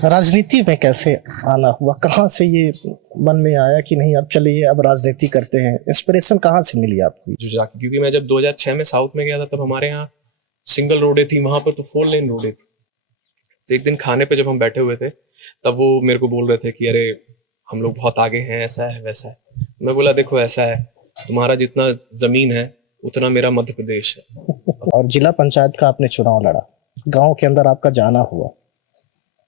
राजनीति में कैसे आना हुआ, कहाँ से ये मन में आया कि नहीं अब चलिए अब राजनीति करते हैं, इंस्पिरेशन कहाँ से मिली आपको? जो जाके, क्योंकि मैं जब 2006 में साउथ में गया था तब हमारे यहाँ सिंगल रोडें थी, वहां पर तो 4 लेन रोडें थी। तो एक दिन खाने पे जब हम बैठे हुए थे तब वो मेरे को बोल रहे थे कि अरे हम लोग बहुत आगे हैं, ऐसा है वैसा है। मैं बोला देखो ऐसा है, तुम्हारा जितना जमीन है उतना मेरा मध्य प्रदेश है। और जिला पंचायत का आपने चुनाव लड़ा, गांव के अंदर आपका जाना हुआ।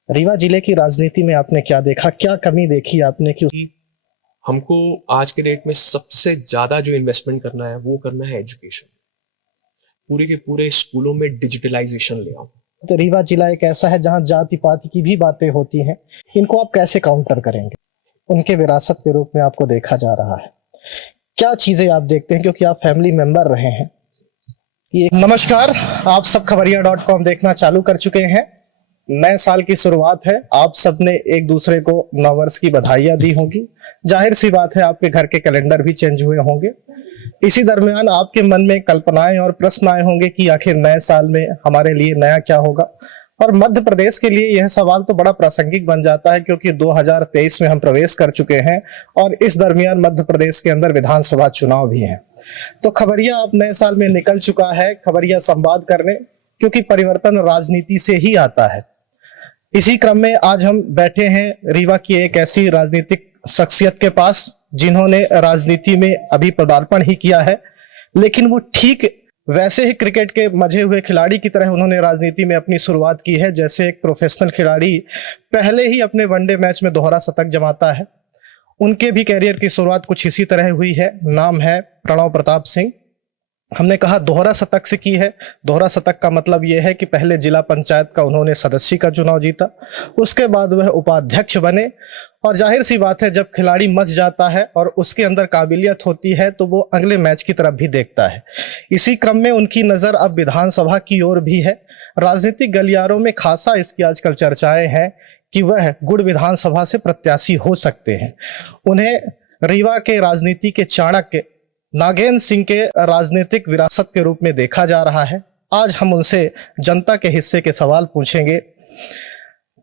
रीवा जिले की राजनीति में आपने क्या देखा, क्या कमी देखी आपने कि हमको आज के डेट में सबसे ज्यादा जो इन्वेस्टमेंट करना है वो करना है एजुकेशन। पूरे के पूरे स्कूलों में डिजिटलाइजेशन ले आओ। तो रीवा जिला एक ऐसा है जहां जाति पाति की भी बातें होती हैं, इनको आप कैसे काउंटर करेंगे? उनके विरासत के रूप में आपको देखा जा रहा है, क्या चीजें आप देखते हैं क्योंकि आप फैमिली मेंबर रहे हैं? ये नमस्कार, आप सब खबरिया.com देखना चालू कर चुके हैं। नए साल की शुरुआत है, आप सबने एक दूसरे को नववर्ष की बधाइयां दी होंगी। जाहिर सी बात है आपके घर के कैलेंडर भी चेंज हुए होंगे। इसी दरमियान आपके मन में कल्पनाएं और प्रश्न आए होंगे कि आखिर नए साल में हमारे लिए नया क्या होगा। और मध्य प्रदेश के लिए यह सवाल तो बड़ा प्रासंगिक बन जाता है क्योंकि 2023 में हम प्रवेश कर चुके हैं और इस दरमियान मध्य प्रदेश के अंदर विधानसभा चुनाव भी है। तो खबरिया अब नए साल में निकल चुका है, खबरिया संवाद करने, क्योंकि परिवर्तन राजनीति से ही आता है। इसी क्रम में आज हम बैठे हैं रीवा की एक ऐसी राजनीतिक शख्सियत के पास जिन्होंने राजनीति में अभी पदार्पण ही किया है, लेकिन वो ठीक वैसे ही क्रिकेट के मजे हुए खिलाड़ी की तरह उन्होंने राजनीति में अपनी शुरुआत की है जैसे एक प्रोफेशनल खिलाड़ी पहले ही अपने वनडे मैच में दोहरा शतक जमाता है। उनके भी कैरियर की शुरुआत कुछ इसी तरह हुई है। नाम है प्रणव प्रताप सिंह। हमने कहा दोहरा शतक से की है। दोहरा शतक का मतलब यह है कि पहले जिला पंचायत का उन्होंने सदस्य का चुनाव जीता, उसके बाद वह उपाध्यक्ष बने। और जाहिर सी बात है जब खिलाड़ी मच जाता है और उसके अंदर काबिलियत होती है तो वो अगले मैच की तरफ भी देखता है। इसी क्रम में उनकी नजर अब विधानसभा की ओर भी है। राजनीतिक गलियारों में खासा इसकी आजकल चर्चाएं हैं कि वह गुड़ विधानसभा से प्रत्याशी हो सकते हैं। उन्हें रीवा के राजनीति के चाणक्य नागेंद्र सिंह के राजनीतिक विरासत के रूप में देखा जा रहा है। आज हम उनसे जनता के हिस्से के सवाल पूछेंगे।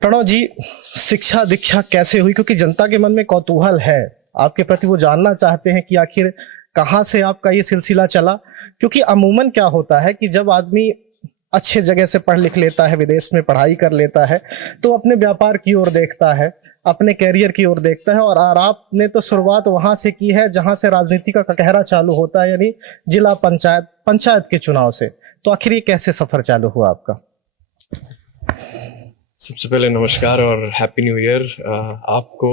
प्रणव जी, शिक्षा दीक्षा कैसे हुई? क्योंकि जनता के मन में कौतूहल है आपके प्रति, वो जानना चाहते हैं कि आखिर कहाँ से आपका ये सिलसिला चला। क्योंकि अमूमन क्या होता है कि जब आदमी अच्छे जगह से पढ़ लिख लेता है, विदेश में पढ़ाई कर लेता है, तो अपने व्यापार की ओर देखता है, अपने कैरियर की ओर देखता है। और आपने तो शुरुआत वहां से की है जहां से राजनीति का कटहरा चालू होता है, यानी जिला पंचायत के चुनाव से। तो आखिर ये कैसे सफर चालू हुआ आपका? सबसे पहले नमस्कार और हैप्पी न्यू ईयर आपको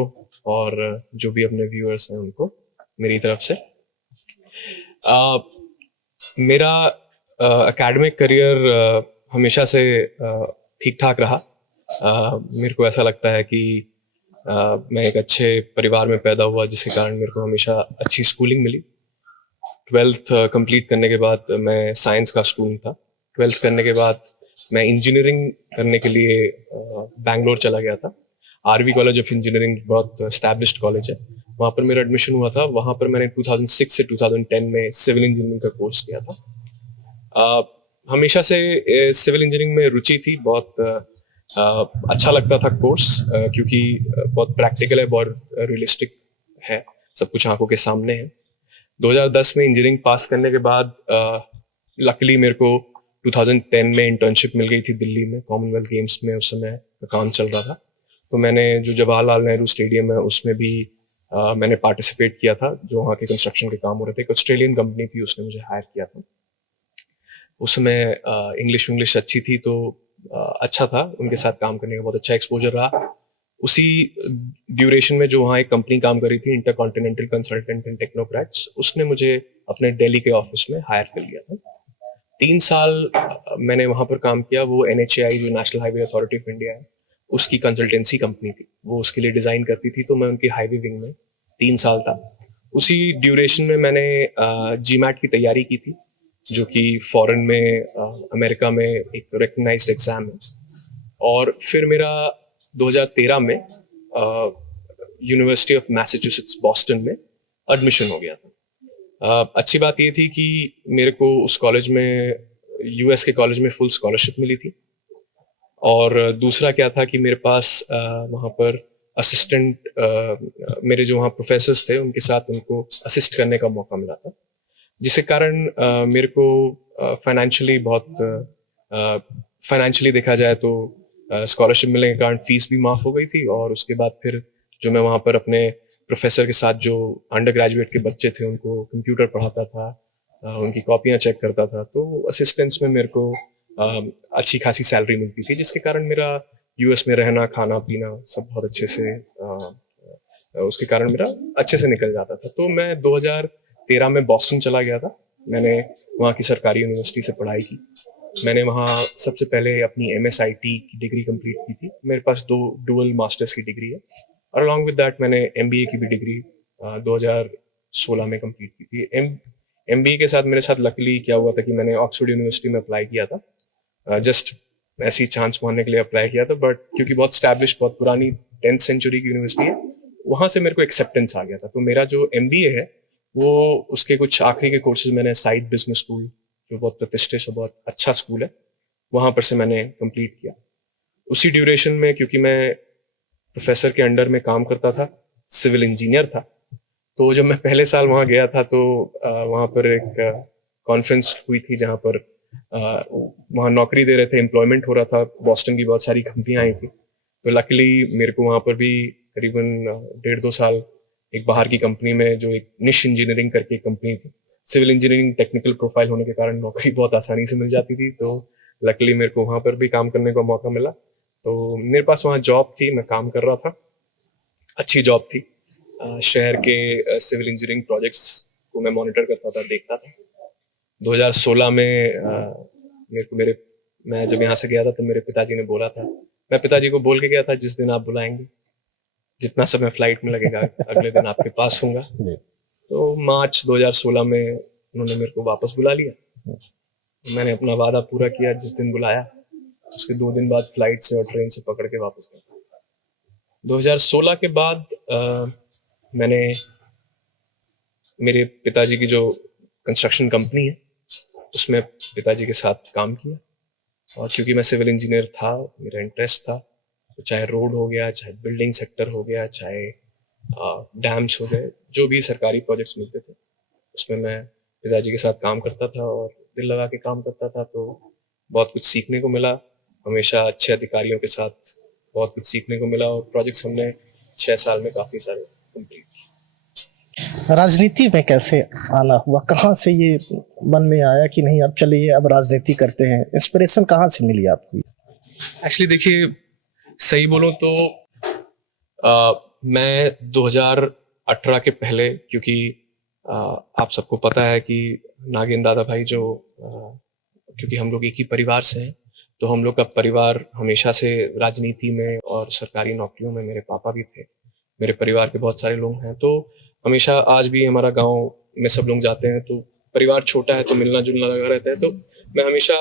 और जो भी अपने व्यूअर्स हैं उनको मेरी तरफ से। मेरा एकेडमिक करियर हमेशा से ठीक ठाक रहा। मेरे को ऐसा लगता है कि मैं एक अच्छे परिवार में पैदा हुआ जिसके कारण मेरे को हमेशा अच्छी स्कूलिंग मिली। 12th कंप्लीट करने के बाद मैं साइंस का स्टूडेंट था। 12th करने के बाद मैं इंजीनियरिंग करने के लिए बैंगलोर चला गया था। आरवी कॉलेज ऑफ इंजीनियरिंग बहुत एस्टैब्लिश्ड कॉलेज है, वहाँ पर मेरा एडमिशन हुआ था। वहाँ पर मैंने 2006 से 2010 में सिविल इंजीनियरिंग का कोर्स किया था। हमेशा से सिविल इंजीनियरिंग में रुचि थी, बहुत अच्छा लगता था कोर्स, क्योंकि बहुत प्रैक्टिकल है, बहुत रियलिस्टिक है, सब कुछ आंखों के सामने है। 2010 में इंजीनियरिंग पास करने के बाद लकीली मेरे को 2010 में इंटर्नशिप मिल गई थी दिल्ली में, कॉमनवेल्थ गेम्स में उस समय काम चल रहा था। तो मैंने जो जवाहरलाल नेहरू स्टेडियम है उसमें भी मैंने पार्टिसिपेट किया था, जो वहाँ के कंस्ट्रक्शन के काम हो रहे थे। एक ऑस्ट्रेलियन कंपनी थी, उसने मुझे हायर किया था। उस समय इंग्लिश अच्छी थी तो अच्छा था, उनके साथ काम करने का बहुत अच्छा एक्सपोजर रहा। उसी ड्यूरेशन में जो वहाँ एक कंपनी काम कर रही थी, इंटरकॉन्टिनेंटल कंसल्टेंट एंड टेक्नोक्रैट्स, उसने मुझे अपने दिल्ली के ऑफिस में हायर कर लिया था। 3 साल मैंने वहाँ पर काम किया। वो NHAI जो national highway authority of India है, उसकी कंसल्टेंसी कंपनी थी, वो उसके लिए डिजाइन करती थी। तो मैं उनकी हाईवे विंग में 3 साल था। उसी ड्यूरेशन में मैंने GMAT की तैयारी की थी, जो कि फॉरेन में अमेरिका में एक रिकग्नाइज्ड एग्जाम है। और फिर मेरा 2013 में यूनिवर्सिटी ऑफ मैसाचुसेट्स बॉस्टन में एडमिशन हो गया था। अच्छी बात ये थी कि मेरे को उस कॉलेज में, US के कॉलेज में फुल स्कॉलरशिप मिली थी। और दूसरा क्या था कि मेरे पास वहाँ पर असिस्टेंट, मेरे जो वहाँ प्रोफेसर्स थे उनके साथ उनको असिस्ट करने का मौका मिला था, जिसके कारण मेरे को फाइनेंशियली फाइनेंशियली देखा जाए तो स्कॉलरशिप मिलने के कारण फीस भी माफ हो गई थी। और उसके बाद फिर जो मैं वहाँ पर अपने प्रोफेसर के साथ जो अंडर ग्रेजुएट के बच्चे थे उनको कंप्यूटर पढ़ाता था, उनकी कॉपियाँ चेक करता था, तो असिस्टेंस में मेरे को अच्छी खासी सैलरी मिलती थी, जिसके कारण मेरा यूएस में रहना, खाना पीना सब बहुत अच्छे से उसके कारण मेरा अच्छे से निकल जाता था। तो मैं 2013 में बॉस्टन चला गया था। मैंने वहाँ की सरकारी यूनिवर्सिटी से पढ़ाई की। मैंने वहाँ सबसे पहले अपनी MSIT की डिग्री कंप्लीट की थी। मेरे पास 2 डुअल मास्टर्स की डिग्री है, और अलॉन्ग विद दैट मैंने MBA की भी डिग्री 2016 में कंप्लीट की थी। MBA के साथ मेरे साथ लकीली क्या हुआ था कि मैंने ऑक्सफोर्ड यूनिवर्सिटी में अप्लाई किया था। जस्ट ऐसी चांस मारने के लिए अप्लाई किया था, बट क्योंकि बहुत स्टैब्लिश, बहुत पुरानी 10th सेंचुरी की यूनिवर्सिटी है, वहाँ से मेरे को एक्सेप्टेंस आ गया था। तो मेरा जो MBA है वो उसके कुछ आखिरी के कोर्सेज मैंने साइड बिजनेस स्कूल, जो बहुत प्रतिष्ठित और बहुत अच्छा स्कूल है, वहाँ पर से मैंने कंप्लीट किया। उसी ड्यूरेशन में, क्योंकि मैं प्रोफेसर के अंडर में काम करता था, सिविल इंजीनियर था, तो जब मैं पहले साल वहाँ गया था तो वहाँ पर एक कॉन्फ्रेंस हुई थी जहाँ पर वहाँ नौकरी दे रहे थे, एम्प्लॉयमेंट हो रहा था, बॉस्टन की बहुत सारी कंपनियां आई थी। तो लकीली मेरे को वहाँ पर भी करीबन 1.5-2 साल एक बाहर की कंपनी में, जो एक निश इंजीनियरिंग करके एक कंपनी थी, सिविल इंजीनियरिंग टेक्निकल प्रोफाइल होने के कारण नौकरी बहुत आसानी से मिल जाती थी, तो लकीली मेरे को वहाँ पर भी काम करने का मौका मिला। तो मेरे पास वहाँ जॉब थी, मैं काम कर रहा था, अच्छी जॉब थी। शहर के सिविल इंजीनियरिंग प्रोजेक्ट्स को मैं मॉनिटर करता था, देखता था। 2016 में मैं जब यहाँ से गया था तो मेरे पिताजी ने बोला था, मैं पिताजी को बोल के गया था, जिस दिन आप बुलाएंगे, जितना समय फ्लाइट में लगेगा, अगले दिन आपके पास होऊंगा। तो मार्च 2016 में उन्होंने मेरे को वापस बुला लिया। मैंने अपना वादा पूरा किया, जिस दिन बुलाया उसके 2 दिन बाद फ्लाइट से और ट्रेन से पकड़ के वापस गया। 2016 के बाद मैंने मेरे पिताजी की जो कंस्ट्रक्शन कंपनी है उसमें पिताजी के साथ काम किया, और क्योंकि मैं सिविल इंजीनियर था, मेरा इंटरेस्ट था, तो चाहे रोड हो गया, चाहे बिल्डिंग सेक्टर हो गया, चाहे डैम्स हो गए, जो भी सरकारी प्रोजेक्ट्स मिलते थे उसमें मैं पिताजी के साथ काम करता था और दिल लगा के काम करता था। तो बहुत कुछ सीखने को मिला, हमेशा अच्छे अधिकारियों के साथ बहुत कुछ सीखने को मिला, और प्रोजेक्ट्स हमने 6 साल में काफ़ी सारे कंप्लीट किए। राजनीति में कैसे आना हुआ, कहाँ से ये मन में आया कि नहीं अब चलिए अब राजनीति करते हैं, इंस्पिरेशन कहाँ से मिली आपको? एक्चुअली देखिए, सही बोलूं तो मैं 2018 के पहले, क्योंकि आप सबको पता है कि नागेंद्र दादा भाई जो क्योंकि हम लोग एक ही परिवार से हैं, तो हम लोग का परिवार हमेशा से राजनीति में और सरकारी नौकरियों में, मेरे पापा भी थे, मेरे परिवार के बहुत सारे लोग हैं, तो हमेशा आज भी हमारा गांव में सब लोग जाते हैं, तो परिवार छोटा है तो मिलना जुलना लगा रहता है। तो मैं हमेशा,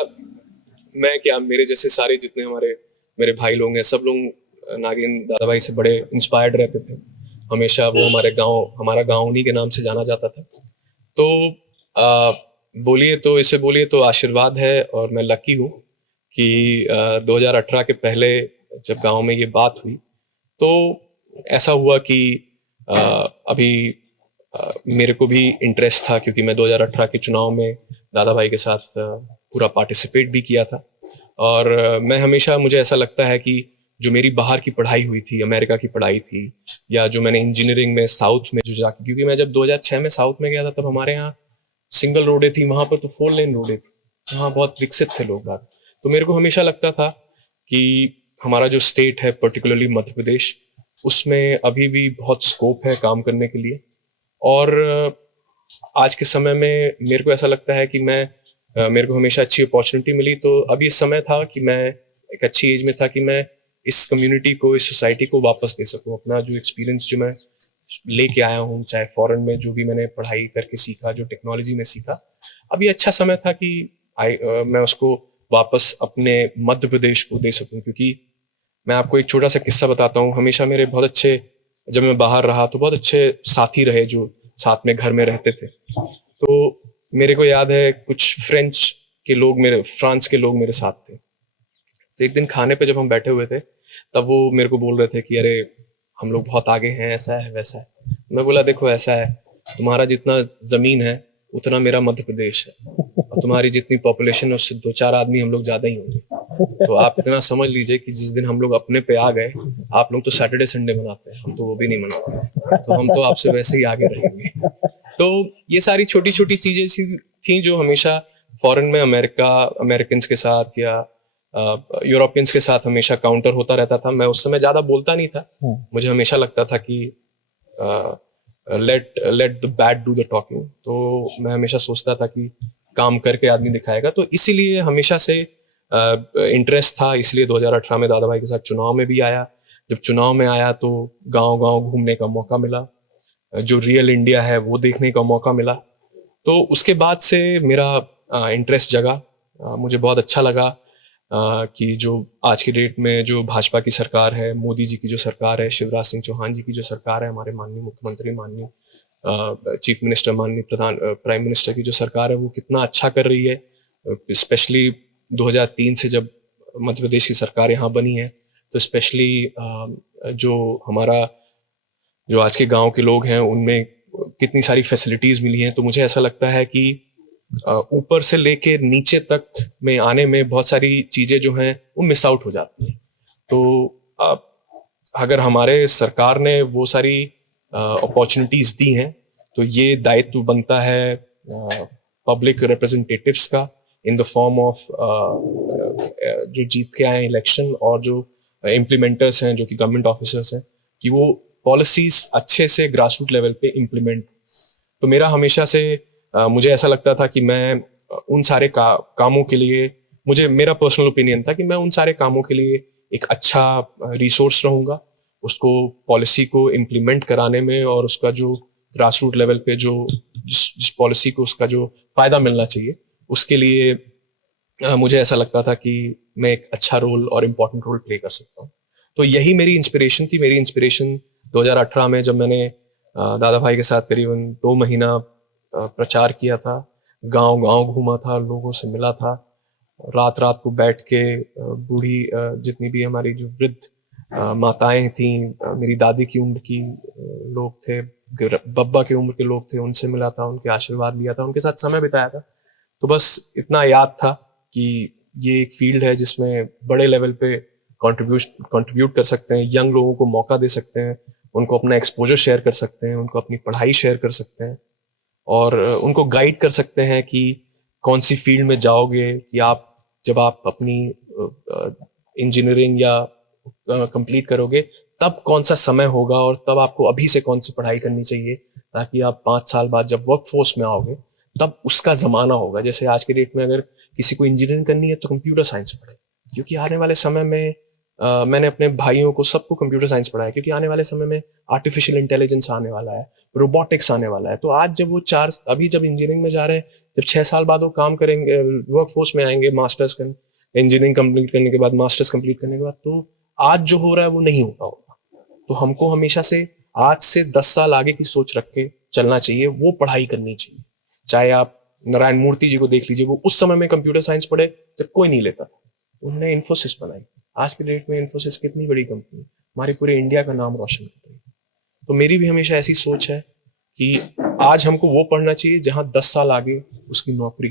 मैं क्या, मेरे जैसे सारे जितने मेरे भाई लोग हैं, सब लोग नागेंद्र दादा भाई से बड़े इंस्पायर्ड रहते थे। हमेशा वो हमारा गांव उन्हीं के नाम से जाना जाता था। तो बोलिए तो आशीर्वाद है, और मैं लकी हूँ कि 2018 के पहले जब गांव में ये बात हुई तो ऐसा हुआ कि अभी मेरे को भी इंटरेस्ट था, क्योंकि मैं 2018 के चुनाव में दादा भाई के साथ पूरा पार्टिसिपेट भी किया था। और मैं हमेशा, मुझे ऐसा लगता है कि जो मेरी बाहर की पढ़ाई हुई थी, अमेरिका की पढ़ाई थी, या जो मैंने इंजीनियरिंग में साउथ में जो जाके, क्योंकि मैं जब 2006 में साउथ में गया था तब हमारे यहाँ सिंगल रोडें थी, वहां पर तो 4 लेन रोडें थी, वहाँ बहुत विकसित थे लोग बाग। तो मेरे को हमेशा लगता था कि हमारा जो स्टेट है, पर्टिकुलरली मध्य प्रदेश, उसमें अभी भी बहुत स्कोप है काम करने के लिए। और आज के समय में मेरे को ऐसा लगता है कि मेरे को हमेशा अच्छी अपॉर्चुनिटी मिली, तो अभी इस समय था कि मैं एक अच्छी एज में था कि मैं इस कम्युनिटी को, इस सोसाइटी को वापस दे सकूं अपना जो एक्सपीरियंस जो मैं लेके आया हूँ, चाहे फॉरेन में जो भी मैंने पढ़ाई करके सीखा, जो टेक्नोलॉजी में सीखा, अभी अच्छा समय था कि मैं उसको वापस अपने मध्य प्रदेश को दे सकूं। क्योंकि मैं आपको एक छोटा सा किस्सा बताता हूँ, हमेशा मेरे बहुत अच्छे, जब मैं बाहर रहा तो बहुत अच्छे साथी रहे जो साथ में घर में रहते थे। तो मेरे को याद है कुछ फ्रांस के लोग मेरे साथ थे। तो तो एक दिन खाने पे जब हम बैठे हुए थे तब वो मेरे को बोल रहे थे कि अरे हम लोग बहुत आगे हैं, ऐसा है वैसा है। मैं बोला देखो ऐसा है, तुम्हारा जितना जमीन है उतना मेरा मध्य प्रदेश है, और तुम्हारी जितनी पॉपुलेशन है उससे 2-4 आदमी हम लोग ज्यादा ही होंगे। तो आप इतना समझ लीजिए कि जिस दिन हम लोग अपने पे आ गए, आप लोग तो सैटरडे संडे मनाते हैं, हम तो वो भी नहीं मनाते, तो हम तो आपसे वैसे ही आगे रहेंगे। तो ये सारी छोटी छोटी चीजें थी जो हमेशा फॉरेन में अमेरिकन के साथ या यूरोपियंस के साथ हमेशा काउंटर होता रहता था। मैं उस समय ज्यादा बोलता नहीं था, मुझे हमेशा लगता था कि let the bad do the talking. तो मैं हमेशा सोचता था कि काम करके आदमी दिखाएगा, तो इसीलिए हमेशा से इंटरेस्ट था। इसलिए 2018 में दादा भाई के साथ चुनाव में भी आया। जब चुनाव में आया तो गांव गांव घूमने का मौका मिला, जो रियल इंडिया है वो देखने का मौका मिला। तो उसके बाद से मेरा इंटरेस्ट जगा। मुझे बहुत अच्छा लगा कि जो आज की डेट में जो भाजपा की सरकार है, मोदी जी की जो सरकार है, शिवराज सिंह चौहान जी की जो सरकार है, हमारे माननीय मुख्यमंत्री, माननीय चीफ मिनिस्टर, माननीय प्राइम मिनिस्टर की जो सरकार है वो कितना अच्छा कर रही है। स्पेशली 2003 से जब मध्य प्रदेश की सरकार यहाँ बनी है, तो स्पेशली जो हमारा जो आज के गांव के लोग हैं उनमें कितनी सारी फैसिलिटीज मिली हैं। तो मुझे ऐसा लगता है कि ऊपर से लेके नीचे तक में आने में बहुत सारी चीजें जो हैं वो मिस आउट हो जाती हैं। तो अगर हमारे सरकार ने वो सारी अपॉर्चुनिटीज दी हैं, तो ये दायित्व बनता है पब्लिक रिप्रेजेंटेटिव्स का, इन द फॉर्म ऑफ जो जीत के आए इलेक्शन, और जो इम्प्लीमेंटर्स हैं जो कि गवर्नमेंट ऑफिसर्स हैं, कि वो पॉलिसीज अच्छे से ग्रास रूट लेवल पे इम्प्लीमेंट। तो मेरा हमेशा से मुझे ऐसा लगता था कि मैं उन सारे कामों के लिए, मुझे मेरा पर्सनल ओपिनियन था कि मैं उन सारे कामों के लिए एक अच्छा रिसोर्स रहूंगा, उसको पॉलिसी को इम्प्लीमेंट कराने में, और उसका जो ग्रास रूट लेवल पे जो जिस पॉलिसी को उसका जो फायदा मिलना चाहिए उसके लिए मुझे ऐसा लगता था कि मैं एक अच्छा रोल और इम्पोर्टेंट रोल प्ले कर सकता हूँ। तो यही मेरी इंस्पिरेशन थी। मेरी इंस्पिरेशन 2018 में जब मैंने दादा भाई के साथ करीबन 2 महीना प्रचार किया था, गांव गांव घूमा था, लोगों से मिला था, रात रात को बैठ के बूढ़ी जितनी भी हमारी जो वृद्ध माताएं थी, मेरी दादी की उम्र की लोग थे, बब्बा की उम्र के लोग थे, उनसे मिला था, उनके आशीर्वाद लिया था, उनके साथ समय बिताया था। तो बस इतना याद था कि ये एक फील्ड है जिसमें बड़े लेवल पे कंट्रीब्यूट कर सकते हैं, यंग लोगों को मौका दे सकते हैं, उनको अपना एक्सपोजर शेयर कर सकते हैं, उनको अपनी पढ़ाई शेयर कर सकते हैं, और उनको गाइड कर सकते हैं कि कौन सी फील्ड में जाओगे, कि आप जब आप अपनी इंजीनियरिंग या कंप्लीट करोगे तब कौन सा समय होगा, और तब आपको अभी से कौन सी पढ़ाई करनी चाहिए, ताकि आप 5 साल बाद जब वर्क फोर्स में आओगे तब उसका जमाना होगा। जैसे आज के डेट में अगर किसी को इंजीनियरिंग करनी है तो कंप्यूटर साइंस पढ़े, क्योंकि आने वाले समय में मैंने अपने भाइयों को सबको कंप्यूटर साइंस पढ़ाया, क्योंकि आने वाले समय में आर्टिफिशियल इंटेलिजेंस आने वाला है, रोबोटिक्स आने वाला है। तो आज जब वो अभी जब इंजीनियरिंग में जा रहे हैं, जब 6 साल बाद वो काम करेंगे, वर्क फोर्स में आएंगे, मास्टर्स इंजीनियरिंग कंप्लीट करने के बाद, मास्टर्स कंप्लीट करने के बाद, तो आज जो हो रहा है वो नहीं होता होगा। तो हमको हमेशा से आज से 10 साल आगे की सोच रख के चलना चाहिए, वो पढ़ाई करनी चाहिए। चाहे आप नारायण मूर्ति जी को देख लीजिए, वो उस समय में कंप्यूटर साइंस पढ़े जब कोई नहीं लेता था, उन्होंने इन्फोसिस बनाई। आज के डेट में इन्फोसिस कितनी बड़ी कंपनी, हमारे पूरे इंडिया का नाम रोशन कर रही है। तो मेरी भी हमेशा ऐसी सोच है कि आज हमको वो पढ़ना चाहिए जहां 10 साल आगे उसकी नौकरी।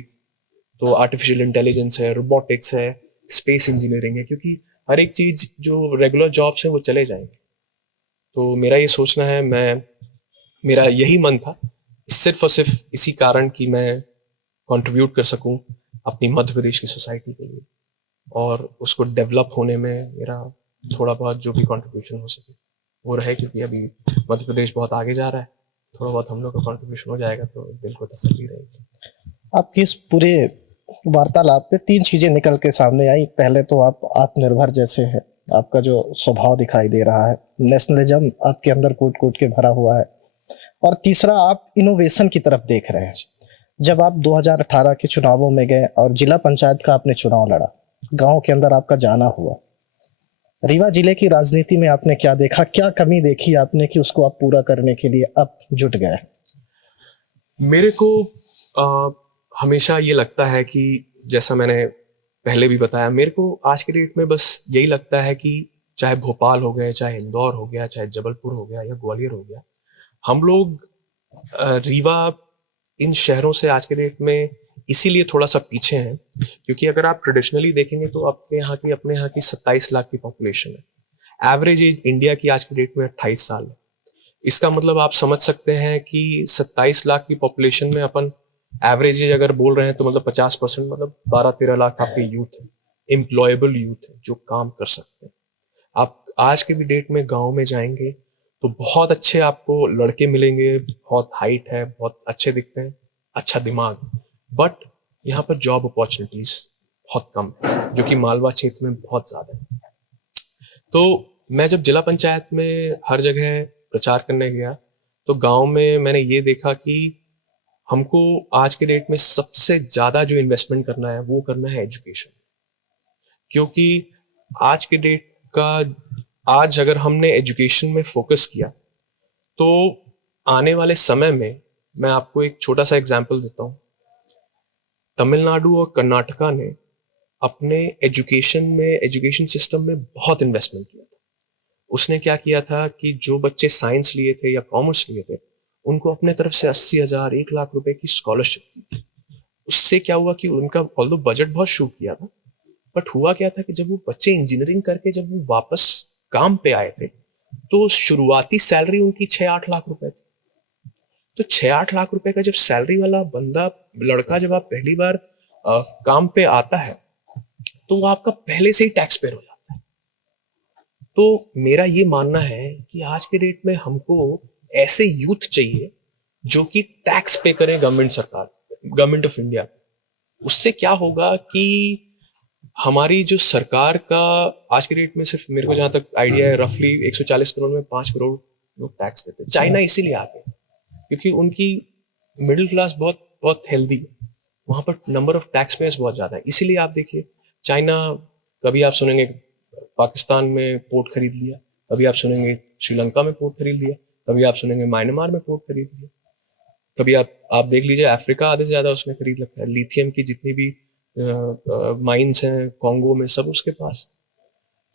तो आर्टिफिशियल इंटेलिजेंस है, रोबोटिक्स है, स्पेस इंजीनियरिंग है, क्योंकि हर एक चीज जो रेगुलर जॉब्स है वो चले जाएंगे। तो मेरा ये सोचना है, मेरा यही मन था, सिर्फ और सिर्फ इसी कारण कि मैं कंट्रीब्यूट कर सकूं अपनी मध्य प्रदेश की सोसाइटी के लिए, और उसको डेवलप होने में मेरा थोड़ा बहुत जो भी कंट्रीब्यूशन हो सके वो रहे। क्योंकि अभी मध्य प्रदेश बहुत आगे जा रहा है, थोड़ा बहुत हम लोग का कंट्रीब्यूशन हो जाएगा तो दिल को तसल्ली रहेगी। आपकी इस पूरे वार्तालाप पे 3 चीजें निकल के सामने आई। पहले तो आप आत्मनिर्भर जैसे है, आपका जो स्वभाव दिखाई दे रहा है, नेशनलिज्म आपके अंदर कूट कूट के भरा हुआ है, और तीसरा आप इनोवेशन की तरफ देख रहे हैं। जब आप 2018 के चुनावों में गए और जिला पंचायत का आपने चुनाव लड़ा, गांव के अंदर आपका जाना हुआ, रीवा जिले की राजनीति में आपने क्या देखा, क्या कमी देखी आपने कि उसको आप पूरा करने के लिए अब जुट गए? मेरे को हमेशा ये लगता है कि जैसा मैंने पहले भी बताया, मेरे को आज के डेट में बस यही लगता है कि चाहे भोपाल हो गया, चाहे इंदौर हो गया, चाहे जबलपुर हो गया या ग्वालियर हो गया, हम लोग रीवा, इन शहरों से आज के डेट में इसीलिए थोड़ा सा पीछे हैं क्योंकि अगर आप ट्रेडिशनली देखेंगे तो अपने यहाँ की 27 लाख की पॉपुलेशन है। एवरेज एज इंडिया की आज के डेट में 28 साल है। इसका मतलब आप समझ सकते हैं कि 27 लाख की पॉपुलेशन में अपन एवरेज एज अगर बोल रहे हैं तो मतलब 50%, मतलब 12-13 लाख आपके यूथ है, एम्प्लॉयबल यूथ है जो काम कर सकते हैं। आप आज के भी डेट में गांव में जाएंगे तो बहुत अच्छे आपको लड़के मिलेंगे, बहुत हाइट है, बहुत अच्छे दिखते हैं, अच्छा दिमाग, बट यहाँ पर जॉब अपॉर्चुनिटीज बहुत कम है, जो कि मालवा क्षेत्र में बहुत ज्यादा है। तो मैं जब जिला पंचायत में हर जगह प्रचार करने गया तो गांव में मैंने ये देखा कि हमको आज के डेट में सबसे ज्यादा जो इन्वेस्टमेंट करना है वो करना है एजुकेशन, क्योंकि आज के डेट का आज अगर हमने एजुकेशन में फोकस किया तो आने वाले समय में, मैं आपको एक छोटा सा एग्जांपल देता हूं, तमिलनाडु और कर्नाटका ने अपने एजुकेशन सिस्टम में बहुत इन्वेस्टमेंट किया था। उसने क्या किया था कि जो बच्चे साइंस लिए थे या कॉमर्स लिए थे उनको अपने तरफ से 80,000 1 लाख रुपए की स्कॉलरशिप दी थी। उससे क्या हुआ कि उनका ऑल्दो बजट बहुत शूट किया था, बट हुआ क्या था कि जब वो बच्चे इंजीनियरिंग करके जब वो वापस काम पे आए थे तो शुरुआती सैलरी उनकी 6-8 लाख रुपए थी। तो 6-8 लाख रुपए का जब सैलरी वाला बंदा, लड़का, जब आप पहली बार काम पे आता है तो वो आपका पहले से ही टैक्स पेयर हो जाता है। तो मेरा ये मानना है कि आज के डेट में हमको ऐसे यूथ चाहिए जो कि टैक्स पे करें गवर्नमेंट ऑफ इंडिया। उससे क्या होगा कि हमारी जो सरकार का आज के डेट में, सिर्फ मेरे को जहां तक आइडिया है, रफली 140 करोड़ में 5 करोड़ लोग टैक्स देते हैं। चाइना इसीलिए आगे क्योंकि उनकी मिडिल क्लास बहुत बहुत हेल्दी है, वहां पर नंबर ऑफ टैक्स पेयर्स बहुत ज्यादा है। इसीलिए आप देखिए चाइना, कभी आप सुनेंगे पाकिस्तान में पोर्ट खरीद लिया, कभी आप सुनेंगे श्रीलंका में पोर्ट खरीद लिया, कभी आप सुनेंगे म्यांमार में पोर्ट खरीद लिया, कभी आप देख लीजिए अफ्रीका आधे से ज्यादा उसने खरीद रखा है। लिथियम की जितनी भी माइंस हैं कॉन्गो में, सब उसके पास।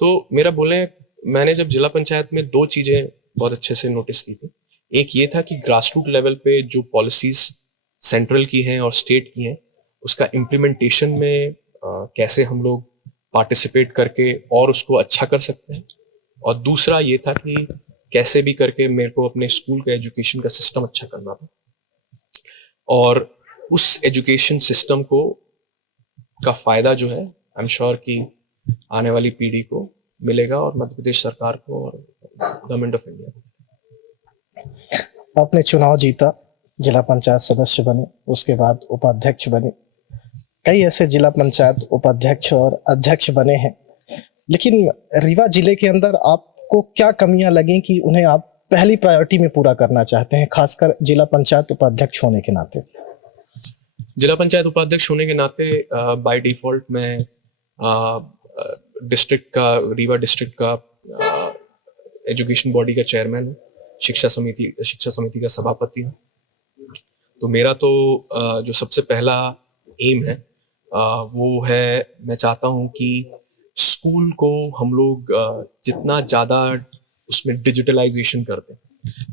तो मेरा बोले, मैंने जब जिला पंचायत में 2 चीजें बहुत अच्छे से नोटिस की थी। एक ये था कि ग्रास रूट लेवल पे जो पॉलिसीज सेंट्रल की हैं और स्टेट की हैं उसका इम्प्लीमेंटेशन में कैसे हम लोग पार्टिसिपेट करके और उसको अच्छा कर सकते हैं, और दूसरा ये था कि कैसे भी करके मेरे को अपने स्कूल का एजुकेशन का सिस्टम अच्छा करना था, और उस एजुकेशन सिस्टम को का फायदा जो है आई एम श्योर कि आने वाली पीढ़ी को मिलेगा, और मध्य प्रदेश सरकार को और गवर्नमेंट ऑफ इंडिया को। आपने चुनाव जीता, जिला पंचायत सदस्य बने, उसके बाद उपाध्यक्ष बने, कई ऐसे जिला पंचायत उपाध्यक्ष और अध्यक्ष बने हैं, लेकिन रीवा जिले के अंदर आपको क्या कमियां लगी कि उन्हें आप पहली प्रायोरिटी में पूरा करना चाहते हैं, खासकर जिला पंचायत उपाध्यक्ष होने के नाते? जिला पंचायत उपाध्यक्ष होने के नाते बाय डिफॉल्ट मैं रीवा डिस्ट्रिक्ट का एजुकेशन बॉडी का चेयरमैन हूँ, शिक्षा समिति का सभापति हूँ। तो मेरा तो जो सबसे पहला एम है वो है, मैं चाहता हूँ कि स्कूल को हम लोग जितना ज्यादा उसमें डिजिटलाइजेशन कर दें।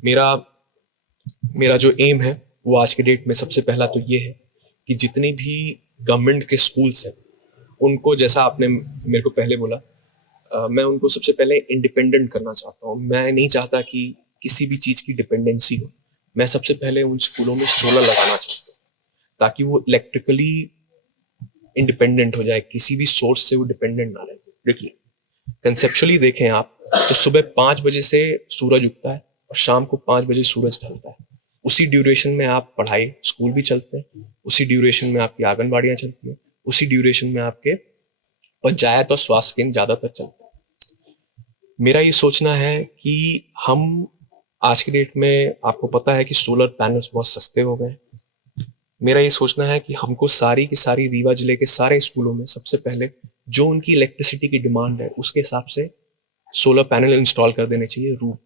मेरा जो एम है वो आज के डेट में सबसे पहला तो ये है कि जितने भी गवर्नमेंट के स्कूल्स हैं उनको, जैसा आपने मेरे को पहले बोला, मैं उनको सबसे पहले इंडिपेंडेंट करना चाहता हूँ। मैं नहीं चाहता कि किसी भी चीज की डिपेंडेंसी हो। मैं सबसे पहले उन स्कूलों में सोलर लगाना चाहता हूँ ताकि वो इलेक्ट्रिकली इंडिपेंडेंट हो जाए, किसी भी सोर्स से वो डिपेंडेंट ना रहे। देखिए कंसेप्चुअली देखें आप तो सुबह 5 बजे से सूरज उगता है और शाम को 5 बजे सूरज ढलता है। उसी ड्यूरेशन में आप पढ़ाई, स्कूल भी चलते हैं, उसी ड्यूरेशन में आपकी आंगनबाड़ियां चलती हैं, उसी ड्यूरेशन में आपके पंचायत और स्वास्थ्य केंद्र ज्यादातर चलते हैं। मेरा ये सोचना है कि हम आज की डेट में, आपको पता है कि सोलर पैनल्स बहुत सस्ते हो गए। मेरा ये सोचना है कि हमको सारी की सारी रीवा जिले के सारे स्कूलों में सबसे पहले जो उनकी इलेक्ट्रिसिटी की डिमांड है उसके हिसाब से सोलर पैनल इंस्टॉल कर देने चाहिए रूफ,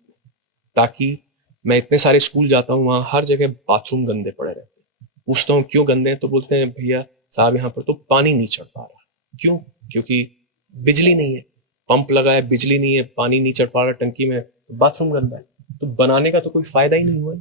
ताकि मैं इतने सारे स्कूल जाता हूँ वहां हर जगह बाथरूम गंदे पड़े रहते हैं। पूछता हूँ क्यों गंदे हैं, तो बोलते हैं भैया साहब यहाँ पर तो पानी नहीं चढ़ पा रहा। क्यों? क्योंकि बिजली नहीं है, पंप लगा है, बिजली नहीं है, पानी नहीं चढ़ पा रहा टंकी में, बाथरूम गंदा है, तो बनाने का तो कोई फायदा ही नहीं हुआ है,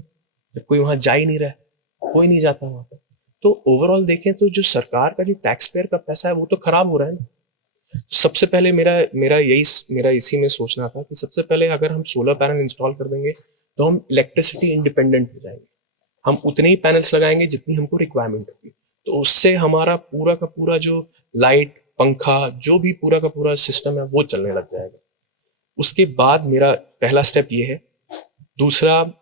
जब कोई वहां जा ही नहीं रहा है, कोई नहीं जाता वहां पर। तो ओवरऑल देखें तो जो सरकार का जो टैक्स पेयर का पैसा है वो तो खराब हो रहा है ना। सबसे पहले मेरा मेरा इसी में सोचना था कि सबसे पहले अगर हम सोलर पैनल इंस्टॉल कर देंगे तो हम इलेक्ट्रिसिटी इंडिपेंडेंट हो जाएंगे, हम उतने ही पैनल्स लगाएंगे जितनी हमको रिक्वायरमेंट होगी, तो उससे हमारा पूरा का पूरा जो लाइट पंखा जो भी पूरा का पूरा सिस्टम है वो चलने लग जाएगा। उसके बाद मेरा पहला स्टेप ये है। दूसरा,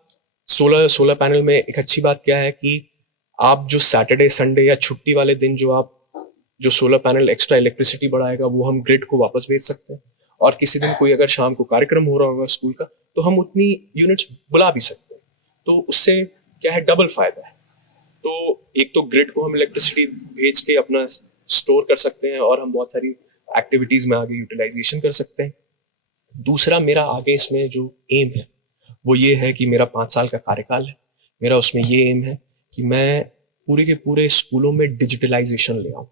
सोलर पैनल में एक अच्छी बात क्या है कि आप जो सैटरडे संडे या छुट्टी वाले दिन जो सोलर पैनल एक्स्ट्रा इलेक्ट्रिसिटी बढ़ाएगा वो हम ग्रिड को वापस भेज सकते हैं, और किसी दिन कोई अगर शाम को कार्यक्रम हो रहा होगा स्कूल का तो हम उतनी यूनिट्स बुला भी सकते हैं, तो उससे क्या है, डबल फायदा है। तो एक तो ग्रिड को हम इलेक्ट्रिसिटी भेज के अपना स्टोर कर सकते हैं और हम बहुत सारी एक्टिविटीज में आगे यूटिलाइजेशन कर सकते हैं। दूसरा, मेरा आगे इसमें जो एम है वो ये है कि मेरा 5 साल का कार्यकाल है, मेरा उसमें ये एम है कि मैं पूरे के पूरे स्कूलों में डिजिटलाइजेशन ले आऊं।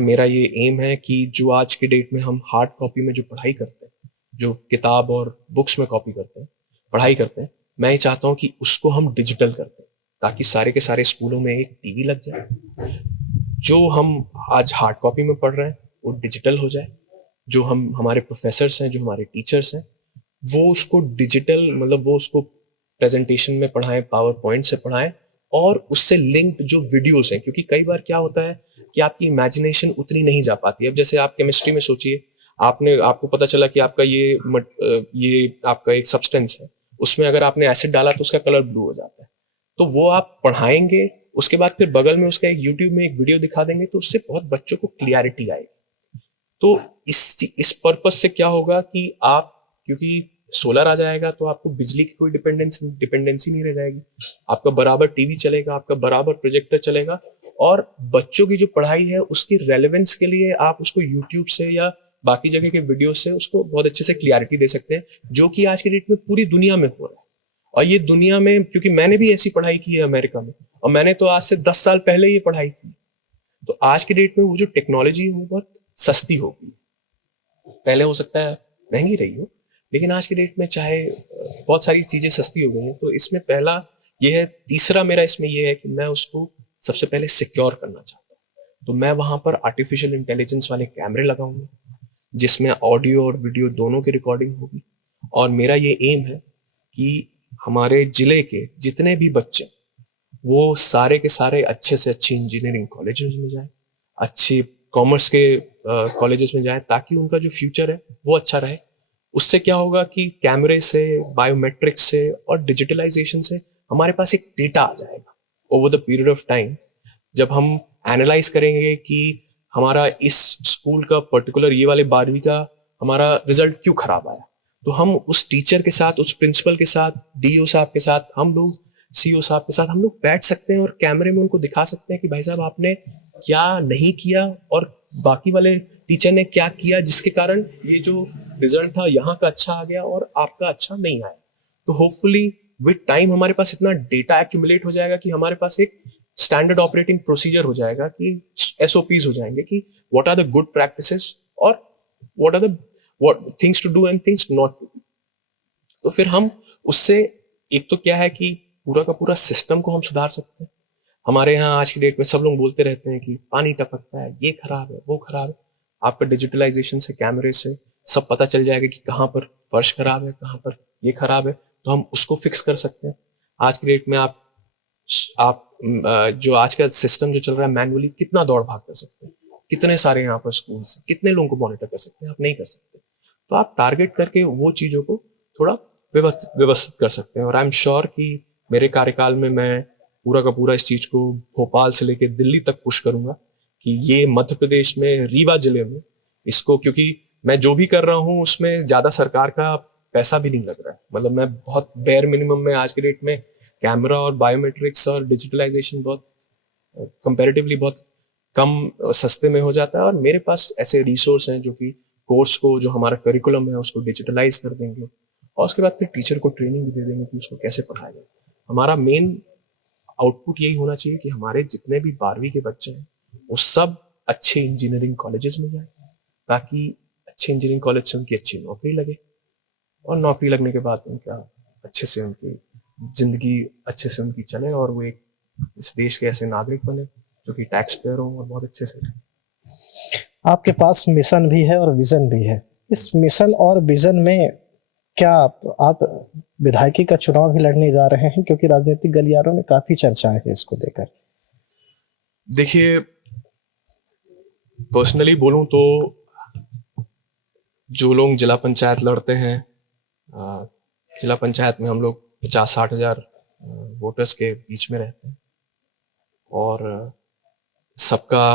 मेरा ये एम है कि जो आज के डेट में हम हार्ड कॉपी में जो पढ़ाई करते हैं, जो किताब और बुक्स में कॉपी करते हैं, पढ़ाई करते हैं, मैं ये चाहता हूं कि उसको हम डिजिटल करते हैं, ताकि सारे के सारे स्कूलों में एक टीवी लग जाए, जो हम आज हार्ड कॉपी में पढ़ रहे हैं वो डिजिटल हो जाए, जो हमारे प्रोफेसर्स हैं, जो हमारे टीचर्स हैं, वो उसको डिजिटल मतलब वो उसको प्रेजेंटेशन में पढ़ाएं, पावर पॉइंट से पढ़ाएं, और उससे लिंक्ड जो वीडियोस हैं, क्योंकि कई बार क्या होता है कि आपकी इमेजिनेशन उतनी नहीं जा पाती। अब जैसे आप केमिस्ट्री में सोचिए, आपको पता चला कि आपका ये आपका एक सब्सटेंस है, उसमें अगर आपने एसिड डाला तो उसका कलर ब्लू हो जाता है, तो वो आप पढ़ाएंगे, उसके बाद फिर बगल में उसका एक यूट्यूब में एक वीडियो दिखा देंगे, तो उससे बहुत बच्चों को क्लियरिटी आएगी। तो इस पर्पस से क्या होगा कि आप, क्योंकि सोलर आ जाएगा तो आपको बिजली की कोई डिपेंडेंसी नहीं रह जाएगी, आपका बराबर टीवी चलेगा, आपका बराबर प्रोजेक्टर चलेगा, और बच्चों की जो पढ़ाई है उसकी रेलेवेंस के लिए आप उसको यूट्यूब से या बाकी जगह के वीडियो से उसको बहुत अच्छे से क्लियरिटी दे सकते हैं, जो कि आज के डेट में पूरी दुनिया में हो रहा है। और ये दुनिया में, क्योंकि मैंने भी ऐसी पढ़ाई की है अमेरिका में, और मैंने तो आज से 10 साल पहले ये पढ़ाई की, तो आज के डेट में वो जो टेक्नोलॉजी है वो बहुत सस्ती हो गई। पहले हो सकता है महंगी रही हो, लेकिन आज के डेट में चाहे बहुत सारी चीजें सस्ती हो गई हैं, तो इसमें पहला ये है। तीसरा मेरा इसमें ये है कि मैं उसको सबसे पहले सिक्योर करना चाहता हूँ, तो मैं वहां पर आर्टिफिशियल इंटेलिजेंस वाले कैमरे लगाऊंगा, जिसमें ऑडियो और वीडियो दोनों की रिकॉर्डिंग होगी। और मेरा ये एम है कि हमारे जिले के जितने भी बच्चे, वो सारे के सारे अच्छे से अच्छे इंजीनियरिंग कॉलेजेस में जाएं, अच्छे कॉमर्स के कॉलेजेस में जाएं, ताकि उनका जो फ्यूचर है वो अच्छा रहे। उससे क्या होगा कि कैमरे से, बायोमेट्रिक्स से और डिजिटलाइजेशन से हमारे पास एक डेटा आ जाएगा over the period of time. जब हम एनालाइज करेंगे कि हमारा इस स्कूल का पर्टिकुलर ये वाले 12वीं का हमारा रिजल्ट क्यों खराब आया, तो हम उस टीचर के साथ, उस प्रिंसिपल के साथ, डीओ साहब के साथ, हम लोग सीईओ साहब के साथ हम लोग बैठ सकते हैं और कैमरे में उनको दिखा सकते हैं कि भाई साहब आपने क्या नहीं किया और बाकी वाले टीचर ने क्या किया, जिसके कारण ये जो रिजल्ट था यहाँ का अच्छा आ गया और आपका अच्छा नहीं आया। तो होपफुली विद टाइम हमारे पास इतना डेटा एक्यूमुलेट हो जाएगा कि हमारे पास एक स्टैंडर्ड ऑपरेटिंग प्रोसीजर हो जाएगा, कि एसओपीज हो जाएंगे कि what are the good practices और what are the things to do and things not to do. तो फिर हम उससे एक तो क्या है कि पूरा का पूरा सिस्टम को हम सुधार सकते हैं। हमारे यहाँ आज की डेट में सब लोग बोलते रहते हैं कि पानी टपकता है, ये खराब है, वो खराब है। आपका डिजिटलाइजेशन से, कैमरे से सब पता चल जाएगा कि कहाँ पर फर्श खराब है, कहाँ पर ये खराब है, तो हम उसको फिक्स कर सकते हैं। आज की डेट में आप जो आज का सिस्टम जो चल रहा है मैनुअली, कितना दौड़ भाग कर सकते हैं, कितने सारे यहाँ पर स्कूल से कितने लोगों को मॉनिटर कर सकते हैं, आप नहीं कर सकते। तो आप टारगेट करके वो चीजों को थोड़ा व्यवस्थित कर सकते हैं। और आई एम श्योर कि मेरे कार्यकाल में मैं पूरा का पूरा इस चीज को भोपाल से लेकर दिल्ली तक पुश करूंगा कि ये मध्य प्रदेश में रीवा जिले में इसको, क्योंकि मैं जो भी कर रहा हूँ उसमें ज्यादा सरकार का पैसा भी नहीं लग रहा है, मतलब मैं बहुत बेयर मिनिमम में आज के डेट में कैमरा और बायोमेट्रिक्स और डिजिटलाइजेशन बहुत कंपैरेटिवली बहुत कम सस्ते में हो जाता है। और मेरे पास ऐसे रिसोर्स हैं जो कि कोर्स को, जो हमारा करिकुलम है उसको डिजिटलाइज कर देंगे, और उसके बाद फिर टीचर को ट्रेनिंग भी दे देंगे कि उसको कैसे पढ़ाया जाए। हमारा मेन आउटपुट यही होना चाहिए कि हमारे जितने भी 12वीं के बच्चे हैं वो सब अच्छे इंजीनियरिंग कॉलेजेस में जाए, ताकि अच्छे इंजीनियरिंग कॉलेज से उनकी अच्छी नौकरी लगे, और नौकरी लगने के बाद उनका अच्छे से उनकी जिंदगी अच्छे से उनकी चले, और वो एक इस देश के ऐसे नागरिक बने जो कि टैक्स पेयर हो और बहुत अच्छे से। आपके पास मिशन भी है और विजन भी है। इस मिशन और विजन में क्या आप विधायकी का चुनाव भी लड़ने जा रहे हैं, क्योंकि राजनीतिक गलियारों में काफी चर्चाएं हैं इसको लेकर? देखिए, पर्सनली बोलूं तो जो लोग जिला पंचायत लड़ते हैं, जिला पंचायत में हम लोग 50-60 हजार वोटर्स के बीच में रहते हैं, और सबका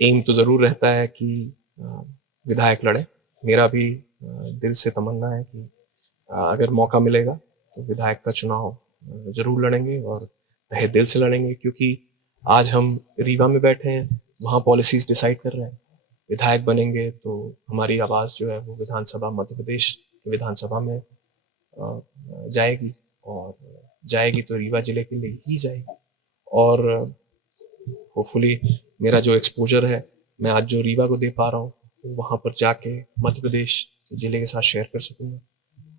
एम तो जरूर रहता है कि विधायक लड़े। मेरा भी दिल से तमन्ना है कि अगर मौका मिलेगा तो विधायक का चुनाव जरूर लड़ेंगे, और तहे दिल से लड़ेंगे, क्योंकि आज हम रीवा में बैठे हैं, वहाँ पॉलिसीज डिसाइड कर रहे हैं। विधायक बनेंगे तो हमारी आवाज़ जो है वो विधानसभा, मध्य प्रदेश की विधानसभा में जाएगी, और जाएगी तो रीवा जिले के लिए ही जाएगी। और होपफुली मेरा जो एक्सपोजर है, मैं आज जो रीवा को दे पा रहा हूँ, वहाँ पर जाके मध्य प्रदेश जिले के साथ शेयर कर सकूँगा।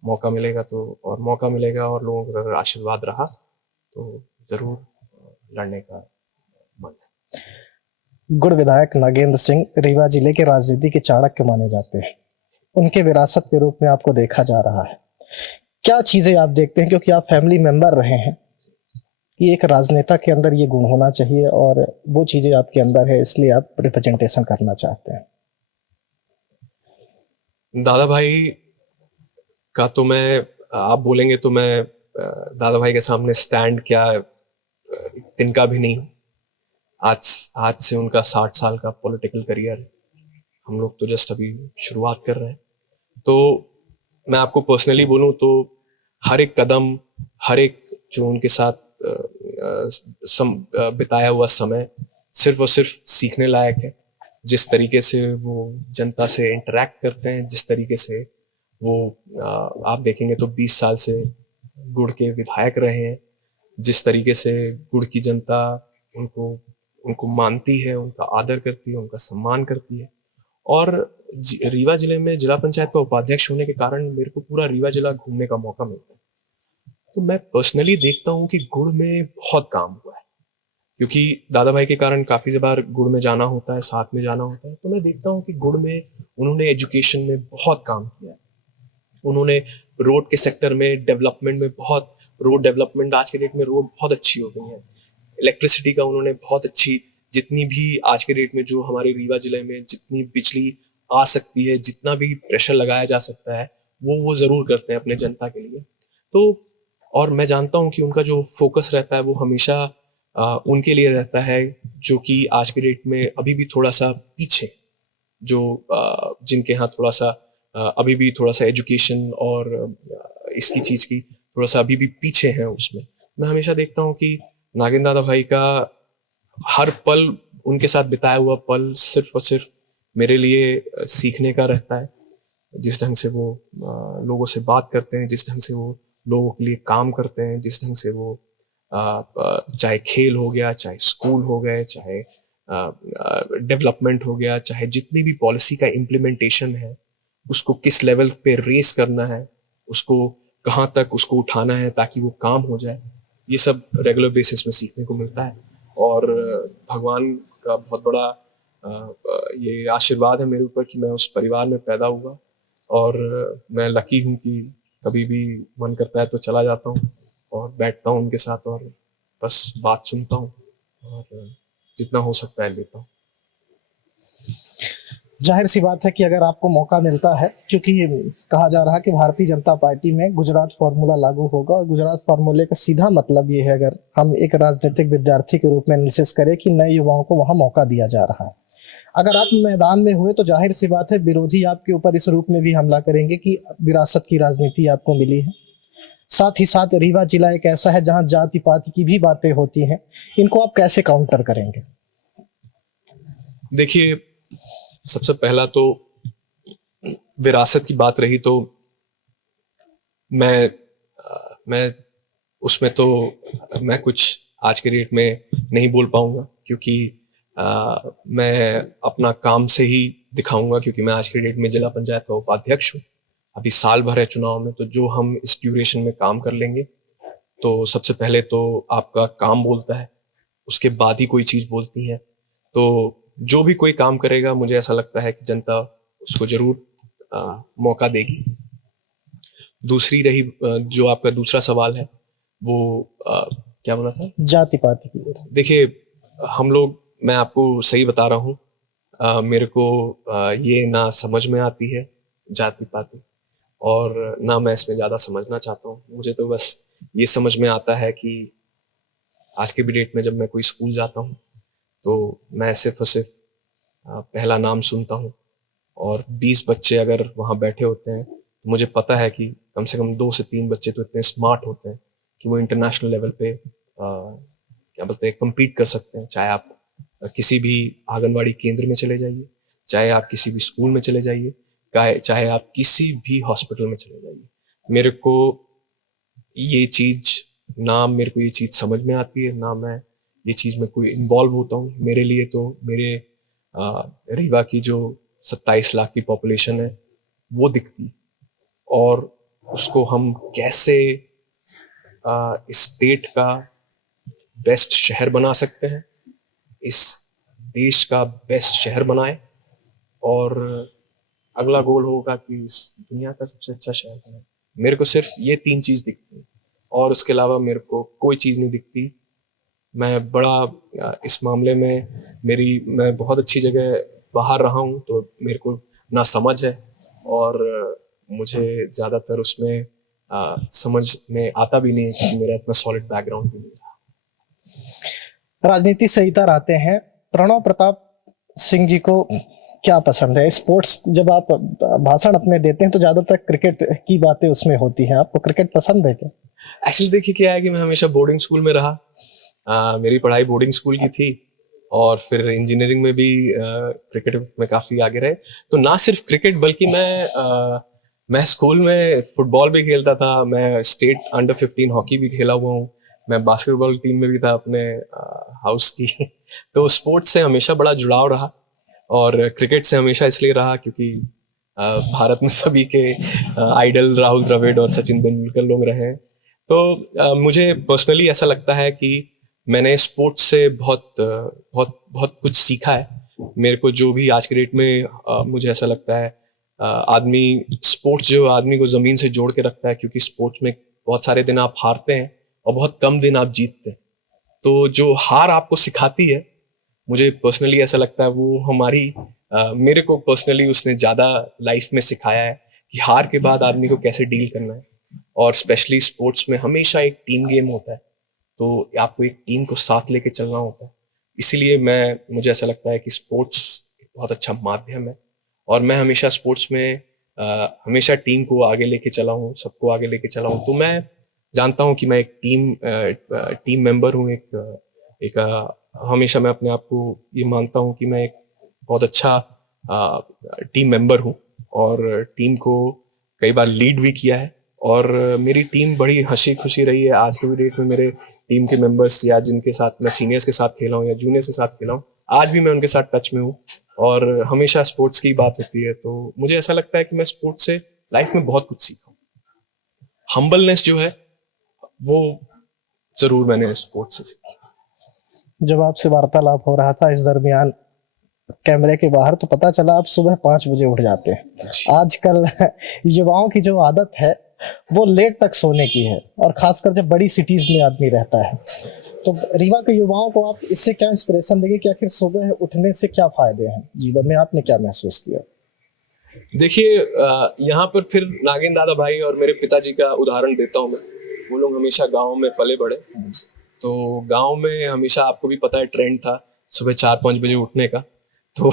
मौका मिलेगा तो, और मौका मिलेगा और लोगों का अगर आशीर्वाद रहा तो जरूर लड़ने का मन है। गुड़ विधायक नागेंद्र सिंह रीवा जिले के राजनीति के चाणक्य माने जाते हैं। उनके विरासत के रूप में आपको देखा जा रहा है। क्या चीजें आप देखते हैं, क्योंकि आप फैमिली मेंबर रहे हैं, कि एक राजनेता के अंदर ये गुण होना चाहिए और वो चीजें आपके अंदर है, इसलिए आप रिप्रेजेंटेशन करना चाहते हैं? दादा भाई का तो मैं, आप बोलेंगे तो मैं दादा भाई के सामने स्टैंड क्या तिनका भी नहीं हूँ। आज से उनका 60 साल का पॉलिटिकल करियर है, हम लोग तो जस्ट अभी शुरुआत कर रहे हैं। तो मैं आपको पर्सनली बोलूं तो हर एक कदम, हर एक जो उनके साथ बिताया हुआ समय सिर्फ और सिर्फ सीखने लायक है। जिस तरीके से वो जनता से इंटरेक्ट करते हैं, जिस तरीके से वो आप देखेंगे तो 20 साल से गुड़ के विधायक रहे हैं, जिस तरीके से गुड़ की जनता उनको मानती है, उनका आदर करती है, उनका सम्मान करती है। और रीवा जिले में जिला पंचायत का उपाध्यक्ष होने के कारण मेरे को पूरा रीवा जिला घूमने का मौका मिलता है। तो मैं पर्सनली देखता हूँ कि गुड़ में बहुत काम हुआ है, क्योंकि दादा भाई के कारण काफी बार गुड़ में जाना होता है, साथ में जाना होता है। तो मैं देखता हूँ कि गुड़ में उन्होंने एजुकेशन में बहुत काम किया है, उन्होंने रोड के सेक्टर में डेवलपमेंट में बहुत, रोड डेवलपमेंट आज के डेट में रोड बहुत अच्छी हो गई है। इलेक्ट्रिसिटी का उन्होंने बहुत अच्छी, जितनी भी आज के डेट में जो हमारे रीवा जिले में जितनी बिजली आ सकती है, जितना भी प्रेशर लगाया जा सकता है, वो जरूर करते हैं अपने जनता के लिए। तो और मैं जानता हूं कि उनका जो फोकस रहता है वो हमेशा उनके लिए रहता है, जो कि आज के डेट में अभी भी थोड़ा सा पीछे, जो जिनके यहाँ थोड़ा सा अभी भी थोड़ा सा एजुकेशन और इसकी चीज की थोड़ा सा अभी भी पीछे है उसमें। मैं हमेशा देखता हूँ कि नागेंद्र दादा भाई का हर पल, उनके साथ बिताया हुआ पल सिर्फ और सिर्फ मेरे लिए सीखने का रहता है। जिस ढंग से वो लोगों से बात करते हैं, जिस ढंग से वो लोगों के लिए काम करते हैं, जिस ढंग से वो चाहे खेल हो गया, चाहे स्कूल हो गए, चाहे डेवलपमेंट हो गया, चाहे जितनी भी पॉलिसी का इम्प्लीमेंटेशन है, उसको किस लेवल पे रेस करना है, उसको कहाँ तक उसको उठाना है ताकि वो काम हो जाए, ये सब रेगुलर बेसिस में सीखने को मिलता है। और भगवान का बहुत बड़ा ये आशीर्वाद है मेरे ऊपर कि मैं उस परिवार में पैदा हुआ, और मैं लकी हूँ कि कभी भी मन करता है तो चला जाता हूँ और बैठता हूँ उनके साथ और बस बात सुनता हूँ और जितना हो सकता है लेता हूँ। जाहिर सी बात है कि अगर आपको मौका मिलता है, क्योंकि कहा जा रहा है कि भारतीय जनता पार्टी में गुजरात फॉर्मूला लागू होगा, और गुजरात फॉर्मूले का सीधा मतलब ये है, अगर हम एक राजनीतिक विद्यार्थी के रूप में एनालिसिस करें, कि नए युवाओं को वहां मौका दिया जा रहा है। अगर आप मैदान में हुए तो जाहिर सी बात है विरोधी आपके ऊपर इस रूप में भी हमला करेंगे कि विरासत की राजनीति आपको मिली है। साथ ही साथ रीवा जिला एक ऐसा है जहां जाति पाति की भी बातें होती हैं, इनको आप कैसे काउंटर करेंगे? देखिए, सबसे पहला तो विरासत की बात रही तो मैं उसमें तो मैं कुछ आज के डेट में नहीं बोल पाऊंगा, क्योंकि मैं अपना काम से ही दिखाऊंगा, क्योंकि मैं आज की डेट में जिला पंचायत का उपाध्यक्ष हूँ। अभी साल भर है चुनाव में, तो जो हम इस ड्यूरेशन में काम कर लेंगे, तो सबसे पहले तो आपका काम बोलता है, उसके बाद ही कोई चीज बोलती है। तो जो भी कोई काम करेगा, मुझे ऐसा लगता है कि जनता उसको जरूर मौका देगी। दूसरी रही जो आपका दूसरा सवाल है, वो क्या बोला था? जाति पाति की। देखिए, हम लोग, मैं आपको सही बता रहा हूँ, मेरे को ये ना समझ में आती है जाति पाति, और ना मैं इसमें ज्यादा समझना चाहता हूँ। मुझे तो बस ये समझ में आता है कि आज के भी डेट में जब मैं कोई स्कूल जाता हूँ, तो मैं सिर्फ और सिर्फ पहला नाम सुनता हूँ, और 20 बच्चे अगर वहाँ बैठे होते हैं, तो मुझे पता है कि कम से कम 2 से 3 बच्चे तो इतने स्मार्ट होते हैं कि वो इंटरनेशनल लेवल पे क्या बोलते हैं, compete कर सकते हैं। चाहे आप किसी भी आंगनवाड़ी केंद्र में चले जाइए, चाहे आप किसी भी स्कूल में चले जाइए, चाहे आप किसी भी हॉस्पिटल में चले जाइए। मेरे को ये चीज समझ में आती है, ना मैं ये चीज में कोई इन्वॉल्व होता हूँ। मेरे लिए तो मेरे रीवा की जो 27 लाख की पॉपुलेशन है, वो दिखती, और उसको हम कैसे इस स्टेट का बेस्ट शहर बना सकते हैं, इस देश का बेस्ट शहर बनाए, और अगला गोल होगा कि इस दुनिया का सबसे अच्छा शहर बनाए। मेरे को सिर्फ ये 3 चीज दिखती है, और उसके अलावा मेरे को कोई चीज नहीं दिखती। मैं बड़ा इस मामले में मैं बहुत अच्छी जगह बाहर रहा हूँ, तो मेरे को ना समझ है, और मुझे ज्यादातर उसमें समझ में आता भी नहीं है, क्योंकि मेरा इतना सॉलिड बैकग्राउंड भी नहीं रहा। राजनीति से इधर आते हैं, प्रणव प्रताप सिंह जी को क्या पसंद है? स्पोर्ट्स, जब आप भाषण अपने देते हैं तो ज्यादातर क्रिकेट की बातें उसमें होती हैं, आपको क्रिकेट पसंद है क्या? एक्चुअली देखिए, क्या है कि मैं हमेशा बोर्डिंग स्कूल में रहा। मेरी पढ़ाई बोर्डिंग स्कूल की थी, और फिर इंजीनियरिंग में भी क्रिकेट में काफी आगे रहे। तो ना सिर्फ क्रिकेट, बल्कि मैं स्कूल में फुटबॉल भी खेलता था, मैं स्टेट अंडर 15 हॉकी भी खेला हुआ हूँ, मैं बास्केटबॉल टीम में भी था अपने हाउस की। तो स्पोर्ट्स से हमेशा बड़ा जुड़ाव रहा, और क्रिकेट से हमेशा इसलिए रहा क्योंकि भारत में सभी के आइडल राहुल द्रविड़ और सचिन तेंदुलकर लोग रहे हैं। तो मुझे पर्सनली ऐसा लगता है कि मैंने स्पोर्ट्स से बहुत बहुत बहुत कुछ सीखा है। मेरे को जो भी आज के डेट में मुझे ऐसा लगता है, स्पोर्ट्स जो आदमी को जमीन से जोड़ के रखता है, क्योंकि स्पोर्ट्स में बहुत सारे दिन आप हारते हैं और बहुत कम दिन आप जीतते हैं। तो जो हार आपको सिखाती है, मुझे पर्सनली ऐसा लगता है वो मेरे को पर्सनली उसने ज्यादा लाइफ में सिखाया है कि हार के बाद आदमी को कैसे डील करना है। और स्पेशली स्पोर्ट्स में हमेशा एक टीम गेम होता है, तो आपको एक टीम को साथ लेके चलना होता है। इसीलिए मुझे ऐसा लगता है कि स्पोर्ट्स बहुत अच्छा माध्यम है, और मैं हमेशा स्पोर्ट्स में हमेशा टीम को आगे लेके चला हूँ, सबको आगे लेके चला हूँ। तो मैं जानता हूँ कि मैं एक टीम मेंबर हूँ, हमेशा मैं अपने आप को ये मानता हूँ कि मैं एक बहुत अच्छा टीम मेंबर हूँ, और टीम को कई बार लीड भी किया है, और मेरी टीम बड़ी हंसी खुशी रही है। आज के भी डेट में मेरे टीम के मेंबर्स, या जिनके साथ मैं सीनियर्स के साथ खेला हूँ या जूनियर्स के साथ खेला हूँ, आज भी मैं उनके साथ टच में हूँ, और हमेशा स्पोर्ट्स की बात होती है। तो मुझे ऐसा लगता है कि मैं स्पोर्ट्स से लाइफ में बहुत कुछ सीखा हूँ। हम्बलनेस जो है, वो जरूर मैंने स्पोर्ट्स से सीखी। जब आपसे वार्तालाप हो रहा था इस दरमियान कैमरे के बाहर, तो पता चला आप सुबह 5 बजे उठ जाते हैं। आजकल युवाओं की जो आदत है वो लेट तक सोने की है, और खासकर जब बड़ी सिटीज में आदमी रहता है। तो रीवा के युवाओं को आप इससे क्या इंस्पिरेशन देंगे कि आखिर सुबह उठने से क्या फायदे हैं जीवन में? आपने क्या महसूस किया? देखिए, यहाँ पर फिर नागेंद्र दादा भाई और मेरे पिताजी का उदाहरण देता हूँ मैं। वो लोग हमेशा गाँव में पले बड़े, तो गाँव में हमेशा, आपको भी पता है, ट्रेंड था सुबह 4-5 बजे उठने का। तो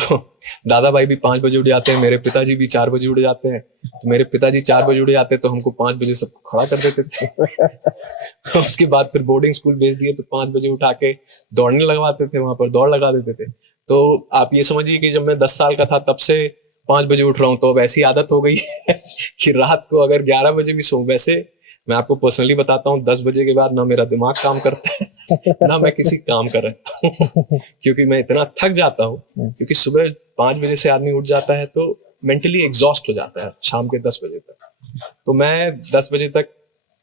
दादा भाई भी 5 बजे उठ जाते हैं, मेरे पिताजी भी 4 बजे उठ जाते हैं। तो मेरे पिताजी 4 बजे उठ जाते तो हमको 5 बजे सबको खड़ा कर देते थे। उसके बाद फिर बोर्डिंग स्कूल भेज दिए, तो 5 बजे उठा के दौड़ने लगवाते थे, वहां पर दौड़ लगा देते थे। तो आप ये समझिए कि जब मैं 10 साल का था तब से 5 बजे उठ रहा हूँ, तो अब ऐसी आदत हो गई है कि रात को अगर 11 बजे भी सो, वैसे मैं आपको पर्सनली बताता हूँ, 10 बजे के बाद ना मेरा दिमाग काम करता है ना मैं किसी काम कर रहता हूँ क्योंकि मैं इतना थक जाता हूँ। क्योंकि सुबह 5 बजे से आदमी उठ जाता है तो मेंटली एग्जॉस्ट हो जाता है शाम के 10 बजे तक। तो मैं 10 बजे तक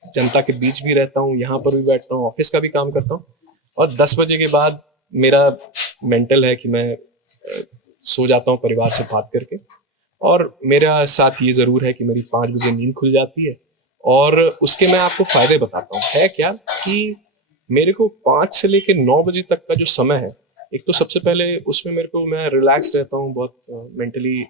जनता के बीच भी रहता हूँ, यहाँ पर भी बैठता हूँ, ऑफिस का भी काम करता हूँ, और 10 बजे के बाद मेरा मेंटल है कि मैं सो जाता हूँ परिवार से बात करके। और मेरा साथ ये जरूर है कि मेरी 5 बजे नींद खुल जाती है। और उसके मैं आपको फायदे बताता हूँ है क्या कि मेरे को 5 से लेके 9 बजे तक का जो समय है, एक तो सबसे पहले उसमें मेरे को, मैं रिलैक्स रहता हूँ, बहुत मेंटली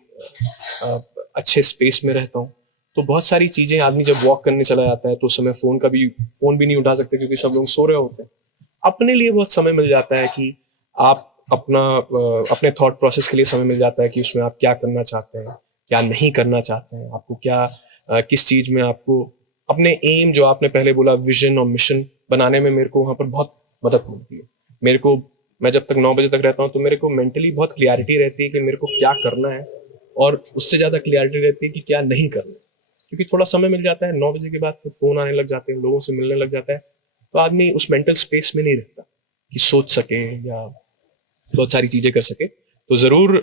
अच्छे स्पेस में रहता हूँ। तो बहुत सारी चीजें, आदमी जब वॉक करने चला जाता है तो उस समय फोन भी नहीं उठा सकते क्योंकि सब लोग सो रहे होते हैं। अपने लिए बहुत समय मिल जाता है कि आप अपने थॉट प्रोसेस के लिए समय मिल जाता है कि उसमें आप क्या करना चाहते हैं, क्या नहीं करना चाहते हैं, आपको क्या किस चीज में आपको अपने एम, जो आपने पहले बोला विजन और मिशन बनाने में, मेरे को वहां पर बहुत मदद मिलती है। मेरे को, मैं जब तक 9 बजे तक रहता हूँ तो मेरे को मेंटली बहुत क्लियरिटी रहती है कि मेरे को क्या करना है, और उससे ज्यादा क्लियरिटी रहती है कि क्या नहीं करना है। क्योंकि थोड़ा समय मिल जाता है 9 बजे के बाद, फिर फोन आने लग जाते हैं, लोगों से मिलने लग जाता है, तो आदमी उस मेंटल स्पेस में नहीं रहता कि सोच सके या बहुत सारी चीजें कर सके। तो जरूर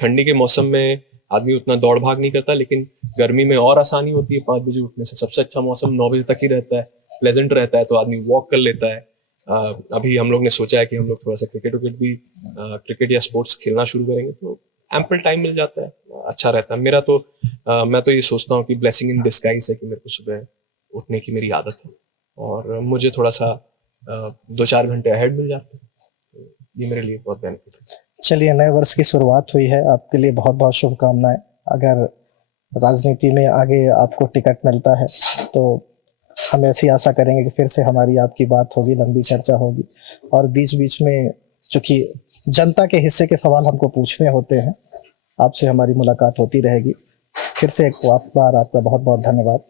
ठंडी के मौसम में आदमी उतना दौड़ भाग नहीं करता, लेकिन गर्मी में और आसानी होती है 5 बजे उठने से। सबसे अच्छा मौसम 9 बजे तक ही रहता है, प्लेजेंट रहता है, तो आदमी वॉक कर लेता है। अभी हम लोग ने सोचा है कि हम लोग थोड़ा सा क्रिकेट या स्पोर्ट्स खेलना शुरू करेंगे, तो एम्पल टाइम मिल जाता है, अच्छा रहता है। मेरा तो मैं तो ये सोचता हूँ कि ब्लेसिंग इन डिस्गाइज है कि मेरे को सुबह उठने की मेरी आदत है, और मुझे थोड़ा सा 2-4 घंटे अहेड मिल जाते हैं, तो ये मेरे लिए बहुत बेनिफिट है। चलिए, नए वर्ष की शुरुआत हुई है, आपके लिए बहुत बहुत शुभकामनाएं। अगर राजनीति में आगे आपको टिकट मिलता है तो हम ऐसी आशा करेंगे कि फिर से हमारी आपकी बात होगी, लंबी चर्चा होगी, और बीच बीच में चूंकि जनता के हिस्से के सवाल हमको पूछने होते हैं, आपसे हमारी मुलाकात होती रहेगी। फिर से एक बार आपका बहुत बहुत धन्यवाद।